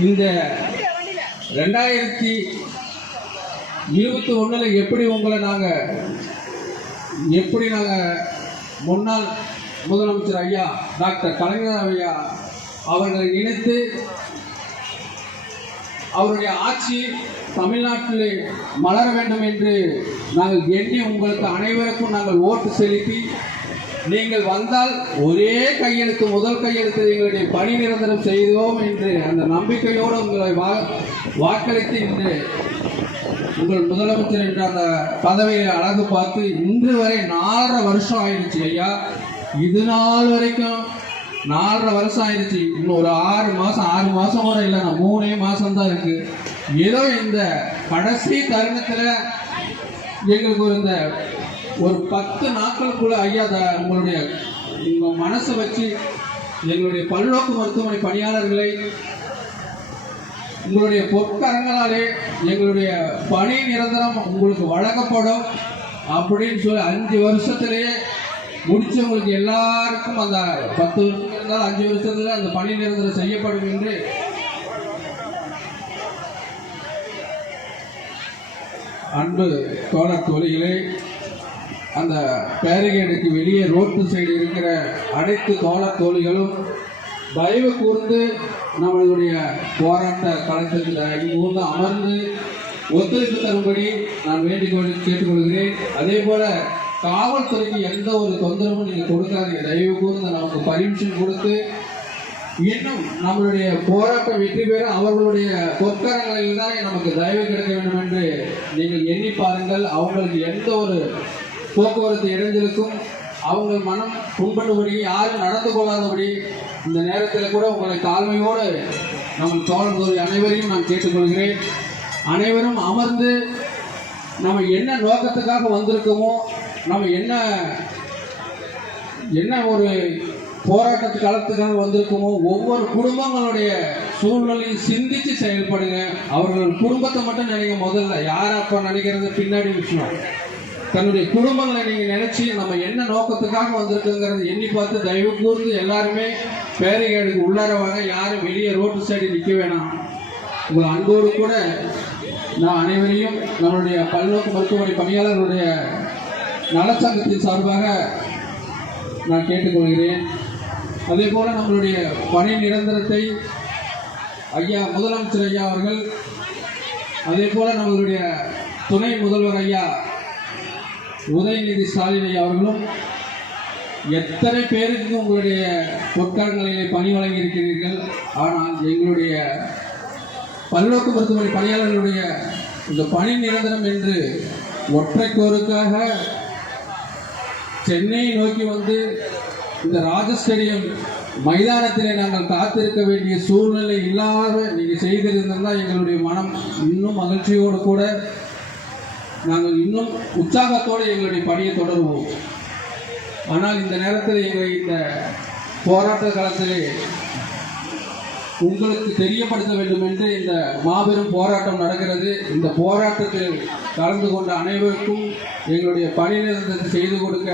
இந்த ரெண்டாயிரத்தி இருபத்தி ஒன்றில் எப்படி உங்களை நாங்கள் எப்படி நாங்கள் முன்னாள் முதலமைச்சர் ஐயா டாக்டர் கலைஞர் ஐயா அவர்களை நினைத்து அவருடைய ஆட்சி தமிழ்நாட்டில் மலர வேண்டும் என்று நாங்கள் எண்ணி உங்களுக்கு அனைவருக்கும் நாங்கள் ஓட்டு செலுத்தி நீங்கள் வந்தால் ஒரே கையெழுத்து முதல் கையெழுத்து எங்களுடைய பணி நிரந்தரம் செய்தோம் என்று அந்த நம்பிக்கையோடு உங்களை வா வாக்களித்து இன்று உங்கள் முதலமைச்சர் என்ற அந்த பதவியை அழகு பார்த்து இன்று வரை நாலரை வருஷம் ஆயிடுச்சு ஐயா. இது நாள் வரைக்கும் நாலரை வருஷம் ஆயிடுச்சு. இன்னும் ஒரு ஆறு மாதம் ஆறு மாதம் கூட இல்லை மூணே மாதம் தான் இருக்கு. ஏதோ இந்த கடைசி தருணத்தில் எங்களுக்கு ஒரு இந்த ஒரு பத்து நாட்களுக்குள்ள ஐயா த- உங்களுடைய உங்கள் மனசை வச்சு எங்களுடைய பல்நோக்கு மருத்துவமனை பணியாளர்களை உங்களுடைய பொற்கரங்களாலே எங்களுடைய பணி நிரந்தரம் உங்களுக்கு வழங்கப்படும் அப்படின்னு சொல்லி அஞ்சு வருஷத்திலேயே முடிச்சவங்களுக்கு எல்லாருக்கும் அந்த பத்து வருஷம் இருந்தாலும் அஞ்சு வருஷத்துல அந்த பணி நிரந்தரம் செய்யப்படும் என்று அன்பு தோழர் தொழிலை அந்த பேரிகேடுக்கு வெளியே ரோட்டு சைடு இருக்கிற அனைத்து தோழ தோழிகளும் தயவு கூர்ந்து நம்மளுடைய போராட்ட களத்தில் இங்கு வந்து அமர்ந்து ஒத்துழைப்பு தரும்படி நான் வேண்டிக் கொள் கேட்டுக்கொள்கிறேன். அதே போல காவல்துறைக்கு எந்த ஒரு தொந்தரவும் நீங்கள் கொடுக்காதீங்க. தயவு கூர்ந்து நமக்கு பர்மிஷன் கொடுத்து இன்னும் நம்மளுடைய போராட்டம் வெற்றி பெற அவர்களுடைய பொற்கரங்களில் தான் நமக்கு தயவு கிடைக்க வேண்டும் என்று நீங்கள் எண்ணி பாருங்கள். அவங்களுக்கு எந்த ஒரு போக்குவரத்து இடைஞ்சலுக்கும் அவங்க மனம் புண்படும்படி யாரும் நடந்து கொள்ளாதபடி இந்த நேரத்தில் கூட உங்களை தாழ்மையோடு நம் தோழர்கள் அனைவரையும் நான் கேட்டுக்கொள்கிறேன். அனைவரும் அமர்ந்து நம்ம என்ன நோக்கத்துக்காக வந்திருக்கோமோ நம்ம என்ன என்ன ஒரு போராட்டத்து காலத்துக்காக வந்திருக்கோமோ ஒவ்வொரு குடும்பங்களுடைய சூழ்நிலையும் சிந்திச்சு செயல்படுங்க. அவர்கள் குடும்பத்தை மட்டும் நினைக்க முதல்ல யார் அப்போ நினைக்கிறது பின்னாடி விஷயம். தன்னுடைய குடும்பங்களை நீங்க நினைச்சு நம்ம என்ன நோக்கத்துக்காக வந்திருக்குங்கிறது எண்ணி பார்த்து தயவு கூர்ந்து எல்லாருமே பேரிகேடுக்கு உள்ளார வாங்க. யாரும் வெளியே ரோட்டு சைடு நிற்க வேணாம். உங்கள் அன்போடு கூட நான் அனைவரையும் நம்மளுடைய பல்நோக்கு மருத்துவமனை பணியாளர்களுடைய நலச்சங்கத்தின் சார்பாக நான் கேட்டுக்கொள்கிறேன். அதே போல நம்மளுடைய பணி நிரந்தரத்தை ஐயா முதலமைச்சர் ஐயா அவர்கள் அதே போல நம்மளுடைய துணை முதல்வர் ஐயா உதயநிதி ஸ்டாலின் ஐயா அவர்களும் எத்தனை பேருக்கு உங்களுடைய பொற்காலங்களிலே பணி வழங்கி இருக்கிறீர்கள் ஆனால் எங்களுடைய பல்நோக்கு மருத்துவமனை பணியாளர்களுடைய இந்த பணி நிரந்தரம் என்று ஒற்றைக்கோருக்காக சென்னையை நோக்கி வந்து இந்த ராஜ ஸ்டேடியம் மைதானத்திலே நாங்கள் காத்திருக்க வேண்டிய சூழ்நிலை இல்லாத நீங்கள் செய்திருந்தால் எங்களுடைய மனம் இன்னும் மகிழ்ச்சியோடு கூட நாங்கள் இன்னும் உற்சாகத்தோடு எங்களுடைய பணியை தொடருவோம். ஆனால் இந்த நேரத்தில் எங்கள் இந்த போராட்ட காலத்திலே உங்களுக்கு தெரியப்படுத்த வேண்டும் என்று இந்த மாபெரும் போராட்டம் நடக்கிறது. இந்த போராட்டத்தில் கலந்து கொண்ட அனைவருக்கும் எங்களுடைய பணி நிரந்தரத்தை செய்து கொடுக்க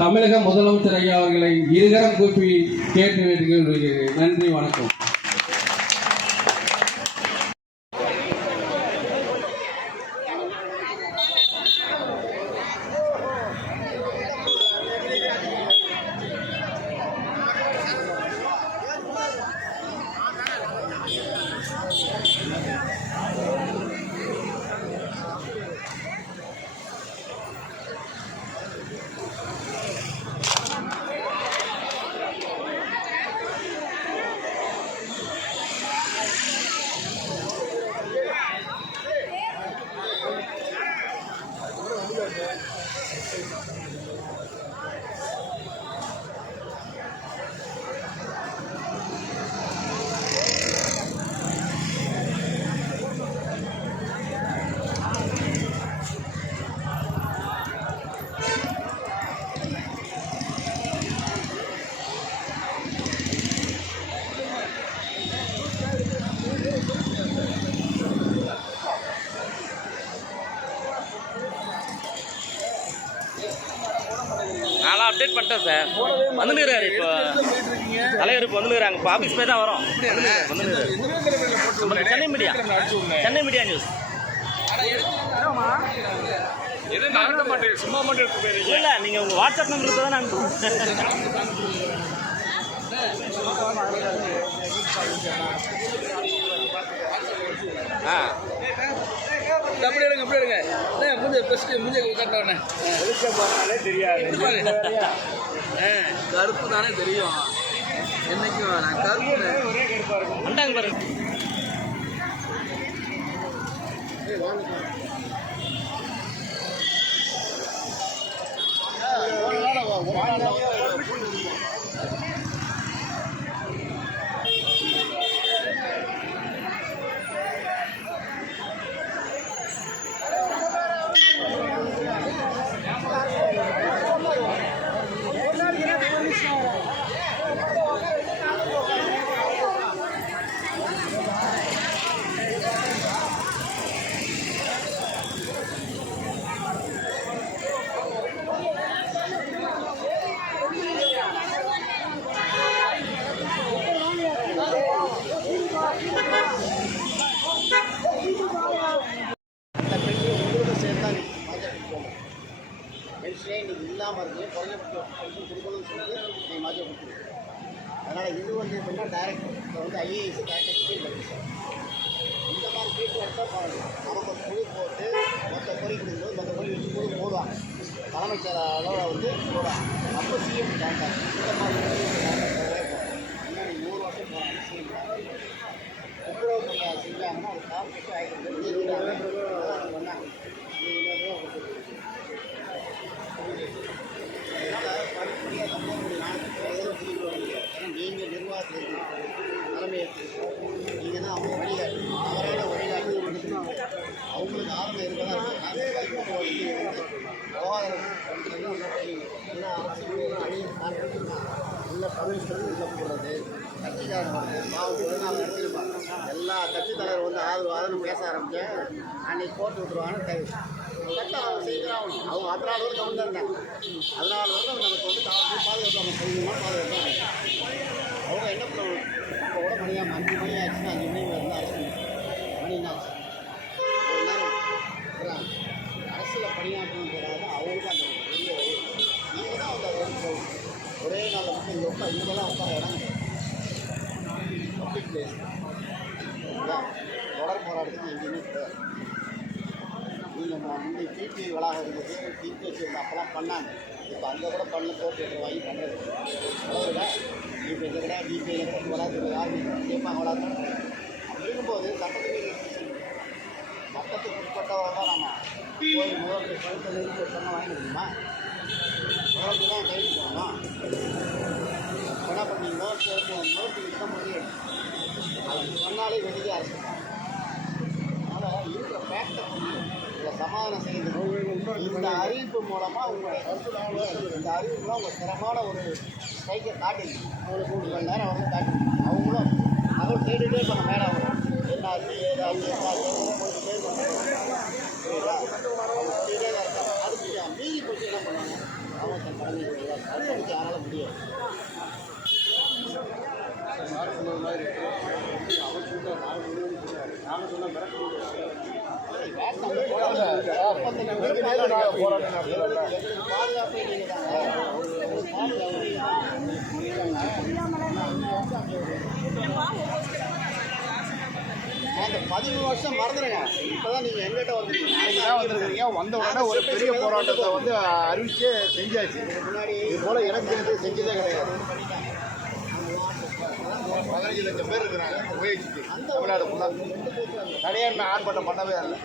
தமிழக முதலமைச்சர் ஐயா அவர்களை இருகரம் கூப்பி கேட்டு வேண்டுகிறேன் நன்றி வணக்கம். நான்லாம் அப்டேட் பண்ணிட்டேன் சார் வந்துருக்காரு இப்போ. தலைவர் இப்போ வந்துருக்காங்க இப்போ ஆஃபீஸ் போய் தான் வரோம். வந்துருக்காரு Chennai media Chennai media news நடக்க மாட்டேங்குது சும்மா மட்டும் எடுத்து போயிருக்கீங்க இல்லை நீங்கள் உங்கள் வாட்ஸ்அப் நம்பருக்கு தான் நான் ஆ. அப்படி எடுங்க அப்படி எடுங்க. அண்ணே, மூஞ்ச பெஸ்ட்டு மூஞ்ச கட்டவனே தெரியாது கருப்பு தானே தெரியும். என்னைக்கும் நான் கருப்பு. அண்டாங்க பாருங்க. அந்த இன்னைக்கு குறைஞ்சபட்சம் கொடுக்கணும்னு சொல்லி நீங்கள் மாஜா கொடுத்துருக்கீங்க அதனால் இது வந்து எப்படின்னா டைரக்ட் இப்போ வந்து ஐஏஎஸ் டைரக்ட் ஸ்கீம் இந்த மாதிரி கேட்டு எடுத்தால் பாருங்கள் நமக்கு ஒரு குழு போட்டு மொத்த பொறி கொடுக்கும்போது மொத்த பொறி வச்சு குழு போடுவாங்க தலைமைச் அளவில் வந்து போடுவாங்க அப்போ சிஎம் டைரக்டாக இந்த மாதிரி இன்னும் நூறு வருஷம் போகிறாங்க சிஎம் எவ்வளோ கொஞ்சம் செஞ்சாங்கன்னா அது காப்பீட்டு ஆகிட்டு பண்ணாங்க நீங்கள் நிர்வாகத்தில் தலைமை நீங்கள் தான் அவங்க வழிகாட்டு அவரோட வழிகாட்டு அவங்களுக்கு ஆர்வம் இருக்கதான் ஏன்னா அரசு அணி உள்ள கம்யூனிஸ்ட் உள்ள போடுறது கட்சிக்காரன் வந்து பாவம் பதினாலு எல்லா கட்சி தலைவர் வந்து ஆதரவு ஆதரவு பேச ஆரம்பித்தேன் அன்னைக்கு போட்டு விட்டுருவான்னு டைம் சீக்கிரம் செய்கிறாங்க. அவங்க பதினாலு வந்து கவுண்ட் இருந்தாங்க. பதினாலு வருஷம் நமக்கு வந்து காவல்துறை பாதுகாப்பாங்க பதிமூணு பாதுகாப்பாங்க அவங்க என்ன பண்ணுவாங்க இப்போ கூட மணியாக அஞ்சு மணி ஆச்சுன்னா அஞ்சு மணி முந்தைய வளாகம் இருந்தது டிபிஎஸ் இருந்த அப்போலாம் பண்ணாங்க. இப்போ அங்கே கூட பண்ண போட்டு வாங்கி பண்ணுறது அதாவது டிபி கிடையாது டிபி கொண்டு வராது யாரும் கேட்பாங்க வராது அப்படி இருக்கும்போது சட்டத்துக்கு சட்டத்துக்கு உட்பட்டவரை தான் நம்ம போய் முதல் கழுத்தில் இருந்து சொன்ன வாங்கி முடியுமா முதலுக்கு தான் கைது போகணும் என்ன பண்ணீங்க நோட்டு நோட்டு விற்க முடியும் அது சொன்னாலே வெளியே அரசு அதனால் இருக்கிற ஃபேக்டை இதை சமாதானம் செய்து இந்த அறிவிப்பு மூலமாக உங்களுடைய இந்த அறிவிப்புலாம் உங்கள் திறமான ஒரு ஸ்ட்ரைக்கை காட்டுங்க. அவங்களுக்கு மூணு மணி நேரம் வந்து காட்டுங்க. அவங்களும் அதுவும் கேட்டுகிட்டே இருப்பாங்க மேடம் அவங்க என்னாச்சு ஏதாச்சு என்னாச்சு போயிட்டே இருப்பாங்க அதுக்கு போச்சு என்ன பண்ணுவாங்க அவங்க தன் கடமை அது எனக்கு யாரால முடியாது அந்த பதிமூணு வருஷம் மறந்துடுங்க இப்பதான் நீங்க எங்கிட்ட தான் வந்திருக்கிறீங்க வந்த உடனே ஒரு பெரிய போராட்டத்தை வந்து அறிவிச்சு செஞ்சாச்சு. முன்னாடி இது போல் எனக்கு தெரிஞ்சு செஞ்சதே கிடையாது. பதினஞ்சு லட்சம் பேர் இருக்கிறாங்க. உபயோகிச்சு தமிழ்நாடு ஃபுல்லாக தனியார் நான் ஆர்ப்பாட்டம் பண்ணவே இல்லை.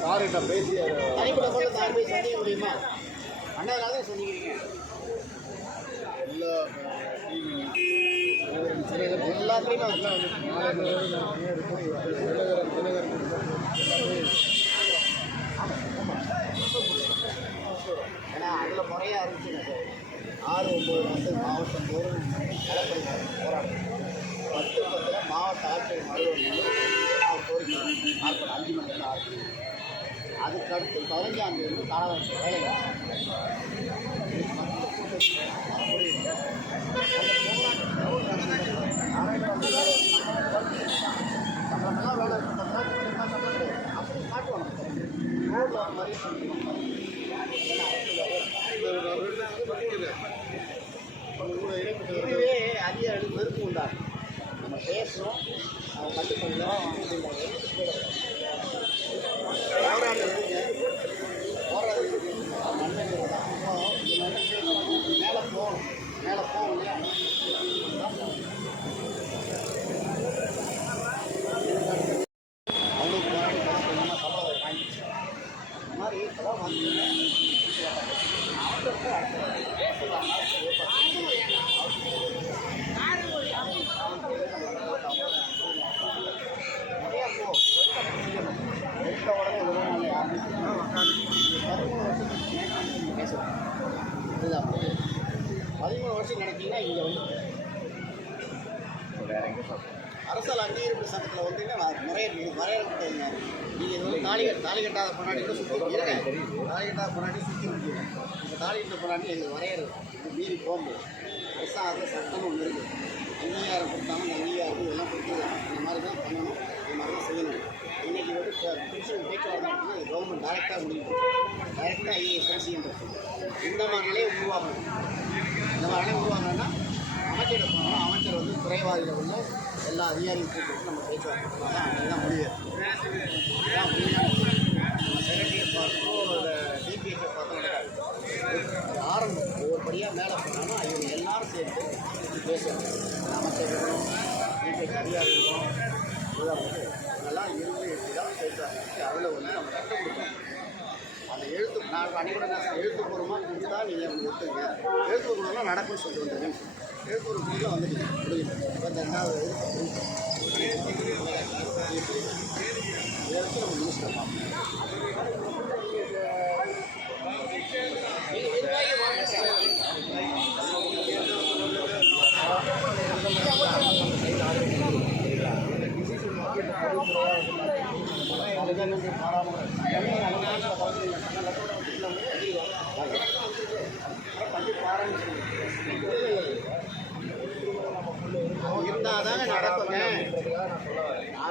சார்கிட்ட பேசி தனிப்பட்ட முறையில் ஆறு பேர் சந்திக்க முடியுமா அண்ணாதான் தான் சந்திக்கிறீங்க எல்லா எல்லாத்துலேயுமே ஏன்னா அதில் முறையாக இருந்துச்சுங்க சார் ஆறு ஒம்பது வந்து மாவட்டம் தோறும் களப்பணி போராட்டம் பத்து பத்தில் மாவட்ட ஆட்சியர் மறுவர்கள் கோரிக்கை நாற்பது அஞ்சு மணி நேரம் ஆறு மணி அதுக்கு அடுத்து பதினஞ்சாம் தேதி வந்து கால நம்மளெல்லாம் வேலை அப்படி காட்டுவோம் ரோடில் மாதிரி இதுவே அதிக அளவு வெறுப்பு உண்டாகும் நம்ம பேசுகிறோம் அவங்க கட்டுப்படல போராட்டம் இருக்குங்க போராட்டம் இருக்குது நன்மைகள் தான் அப்போ இந்த நன்மைகள் மேலே போகணும் மேலே போகணும் இல்லையா அவங்களுக்கு முன்னாடி கொஞ்சமாக சம்பளம் வாங்கிச்சு இந்த மாதிரி இப்போதான் வந்து நிறைய போ எடுத்த உடனே உடனே பதிமூணு வருஷத்துக்கு பேசுகிறேன் இதுதான் பதிமூணு வருஷம் நினைச்சீங்கன்னா இங்கே வந்து அரசால் அங்கீகரிப்பு சட்டத்தில் வந்து நிறைய வரையறுக்கிட்டீங்க நீங்கள் இது வந்து தாலி தாலி கட்டாத பொண்ணாடி கூட சுற்றி இருங்க. தாலி கட்டாத பொண்ணாடி சுற்றி முடியும் இப்போ தாலி கட்ட பொண்ணாடி எங்களுக்கு வரையறது மீறி போகும்போது முடியும் அரசாங்கத்தில் சட்டம் ஒன்று இருக்குது அங்கீகாரம் கொடுத்தாங்க அந்த அங்கீகாரம் இதெல்லாம் கொடுத்துருக்காங்க இந்த மாதிரி தான் பண்ணணும். இந்த மாதிரி தான் செய்யணும். இன்றைக்கி வந்து புருஷன் பேச்சுவார்த்தை நடத்தினா கவர்மெண்ட் டைரெக்டாக முடியும் டைரெக்டாக ஐஏஎஸ் செய்யணும் இந்த மாதிரி நிலையை இந்த மாதிரி நிலையை உருவாக்கணும்னா அமைச்சர் போனோம் அமைச்சர் வந்து குறைவாதியில் உள்ள எல்லா அதிகாரிகளுக்கும் நம்ம பேச்சுவார்த்தை பண்ணால் தான் முடியாது பார்த்தோம் பார்த்தோம் ஆரம்பம் ஒவ்வொரு படியாக மேலே போனாலும் இவங்க எல்லாரும் சேர்த்து பேசணும் நமக்கு இருக்கணும் டிபிஎஸ் இருக்கணும் இதெல்லாம் வந்து இதெல்லாம் இருந்து எப்படி தான் அதில் வந்து நம்ம கற்றுக் கொடுக்கணும் அந்த எழுத்து நான் அன்றைக்கூட நான் எழுத்துப்பூர்வமாக கொடுத்தா நீங்கள் வந்து ஒத்துங்க எழுத்துப்பூர்வமாக நடக்கும்னு சொல்லிட்டு வந்துருக்கேன் எழுத்துப்பூர்வமாக வந்துட்டு முடியும் இப்போ இந்த ரெண்டாவது எழுத்து எழுத்து நம்ம மினிஸ்டர் பார்ப்போம் இருந்தால் தாங்க நடக்குங்க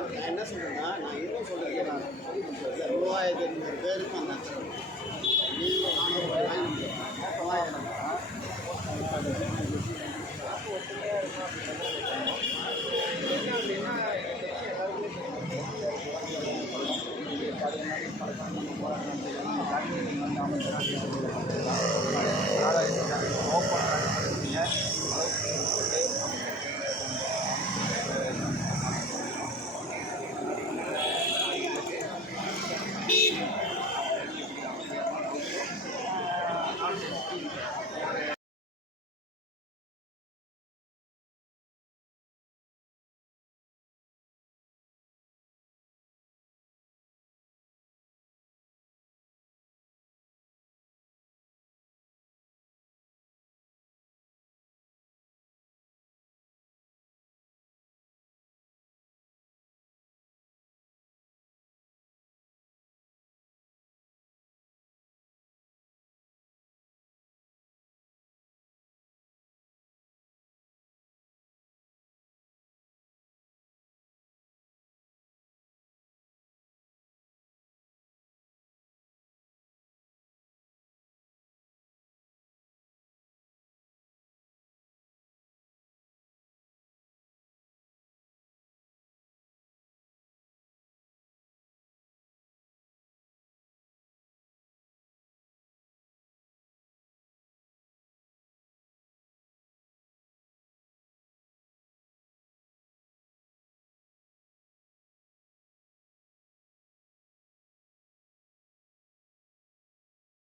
நான் என்ன சொல்கிறேன்னா நான் இன்னும் சொல்கிறது நான் மூவாயிரத்தி ஐநூறு பேருக்கு அந்த